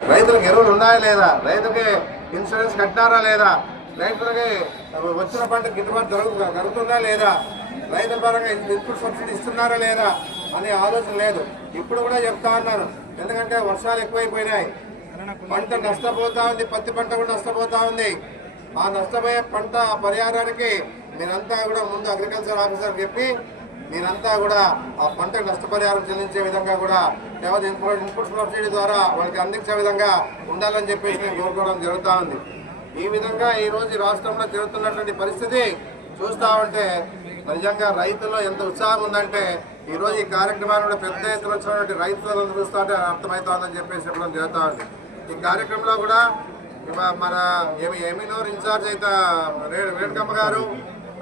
రైతులకు ఎరువులు ఉన్నాయా లేదా? రైతుకి ఇన్సూరెన్స్ కట్టినారా లేదా? రైతులకి వచ్చిన పంట గిట్టుబాటు జరుగు జరుగుతుందా లేదా? రైతుల పరంగా ఇన్పుట్ సబ్సిడీ ఇస్తున్నారా లేదా అనే ఆలోచన లేదు. ఇప్పుడు కూడా చెప్తా ఉన్నాను ఎందుకంటే వర్షాలు ఎక్కువైపోయినాయి. పంట నష్టపోతా ఉంది పత్తి పంట కూడా నష్టపోతా ఉంది. ఆ నష్టపోయే పంట పరిహారానికి మీరంతా కూడా ముందు అగ్రికల్చర్ ఆఫీసర్ చెప్పి మీరంతా కూడా ఆ పంటకు నష్టపరిహారం చెల్లించే విధంగా కూడా లేకపోతే ఇన్పుట్ ఇన్పుట్ సబ్సిడీ ద్వారా వాళ్ళకి అందించే విధంగా ఉండాలని చెప్పేసి నేను కోరుకోవడం జరుగుతూ ఉంది. ఈ విధంగా ఈరోజు రాష్ట్రంలో జరుగుతున్నటువంటి పరిస్థితి చూస్తా ఉంటే నిజంగా రైతుల్లో ఎంత ఉత్సాహం ఉందంటే ఈరోజు ఈ కార్యక్రమాన్ని కూడా పెద్ద ఎత్తున వచ్చినటువంటి రైతులను చూస్తా ఉంటే చెప్పేసి చెప్పడం జరుగుతూ ఉంది. ఈ కార్యక్రమంలో కూడా మన ఎమి ఎమినూర్ ఇన్ఛార్జ్ అయితే రే- రేణుకమ్మ గారు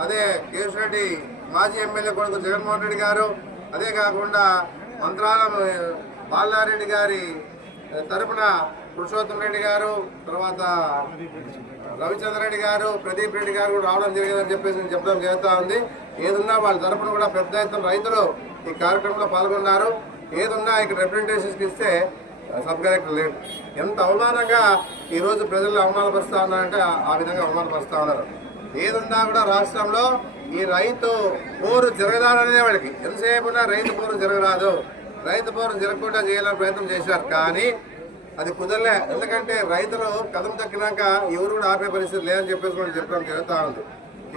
అదే కేశరెడ్డి మాజీ ఎమ్మెల్యే కొడుకు జగన్మోహన్ రెడ్డి గారు అదే కాకుండా మంత్రాలయం బాలారెడ్డి గారి తరపున పురుషోత్తం రెడ్డి గారు తర్వాత రవిచంద్ర రెడ్డి గారు ప్రదీప్ రెడ్డి గారు కూడా రావడం జరిగిందని చెప్పేసి నేను చెప్పడం జరుగుతూ ఉంది. ఏదున్నా వాళ్ళ తరపున కూడా పెద్ద ఎత్తున రైతులు ఈ కార్యక్రమంలో పాల్గొన్నారు. ఏదున్నా ఇక్కడ రిప్రజెంటేషన్స్కి ఇస్తే సబ్ కలెక్టర్ లేడు. ఎంత అవమానంగా ఈరోజు ప్రజలు అవమానపరుస్తూ ఉన్నారంటే ఆ- విధంగా అవమానపరుస్తూ ఉన్నారు. ఏదున్నా కూడా రాష్ట్రంలో ఈ రైతు పోరు జరగదాలనే వాడికి. ఎంతసేపు ఉన్నా రైతు పోరు జరగరాదు. రైతు పోరు జరగకుండా చేయాలని ప్రయత్నం చేశారు. కానీ అది కుదరలే. ఎందుకంటే రైతులు కథం తక్కినాక ఎవరు కూడా ఆపే పరిస్థితి లేదని చెప్పేసి మనం చెప్పడం జరుగుతూ ఉంది.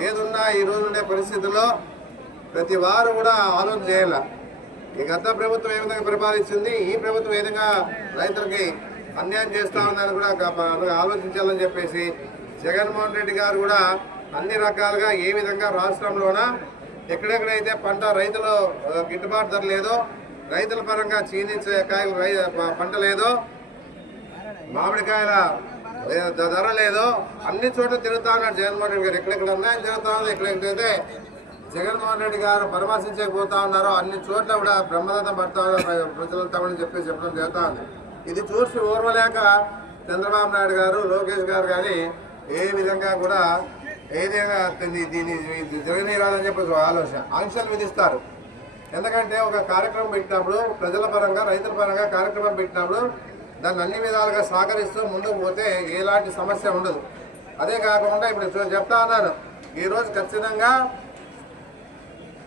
ఏదున్నా ఈ రోజు ఉండే పరిస్థితుల్లో ప్రతి వారు కూడా ఆలోచన చేయాలి? ఈ గత ప్రభుత్వం ఏ విధంగా పరిపాలిస్తుంది? ఈ ప్రభుత్వం ఏ విధంగా రైతులకి అన్యాయం చేస్తా ఉందని కూడా ఆలోచించాలని చెప్పేసి జగన్మోహన్ రెడ్డి గారు కూడా అన్ని రకాలుగా ఏ విధంగా రాష్ట్రంలోన ఎక్కడెక్కడైతే పంట రైతులు గిట్టుబాటు ధర లేదో రైతుల పరంగా క్షీణించే కాయ పంట లేదో మామిడికాయల ధర లేదో అన్ని చోట్ల తిరుగుతా ఉన్నాడు జగన్మోహన్ రెడ్డి గారు. ఎక్కడెక్కడ అన్యాయం తిరుగుతా ఉంది ఎక్కడెక్కడైతే జగన్మోహన్ రెడ్డి గారు పరామర్శించకపోతా ఉన్నారో అన్ని చోట్ల కూడా బ్రహ్మదత్తం పడతా ప్రజలంతామని చెప్పి చెప్పడం జరుగుతా ఉంది. ఇది చూసి ఓర్వలేక చంద్రబాబు నాయుడు గారు లోకేష్ గారు కానీ ఏ విధంగా కూడా ఏదైనా దీన్ని జరగనీరాదని చెప్పి ఆలోచన ఆంక్షలు విధిస్తారు. ఎందుకంటే ఒక కార్యక్రమం పెట్టినప్పుడు ప్రజల పరంగా రైతుల పరంగా కార్యక్రమం పెట్టినప్పుడు దాన్ని అన్ని విధాలుగా సహకరిస్తూ ముందుకు పోతే ఎలాంటి సమస్య ఉండదు. అదే కాకుండా ఇప్పుడు చెప్తా ఉన్నాను ఈరోజు ఖచ్చితంగా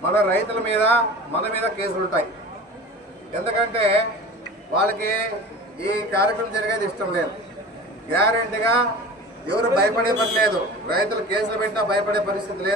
మన రైతుల మీద మన మీద కేసులు ఉంటాయి. ఎందుకంటే వాళ్ళకి ఈ కార్యక్రమం జరిగేది ఇష్టం లేదు. గ్యారెంటీగా ఎవరు భయపడే పని లేదు. రైతులు కేసులు పెట్టినా భయపడే పరిస్థితి లేదు.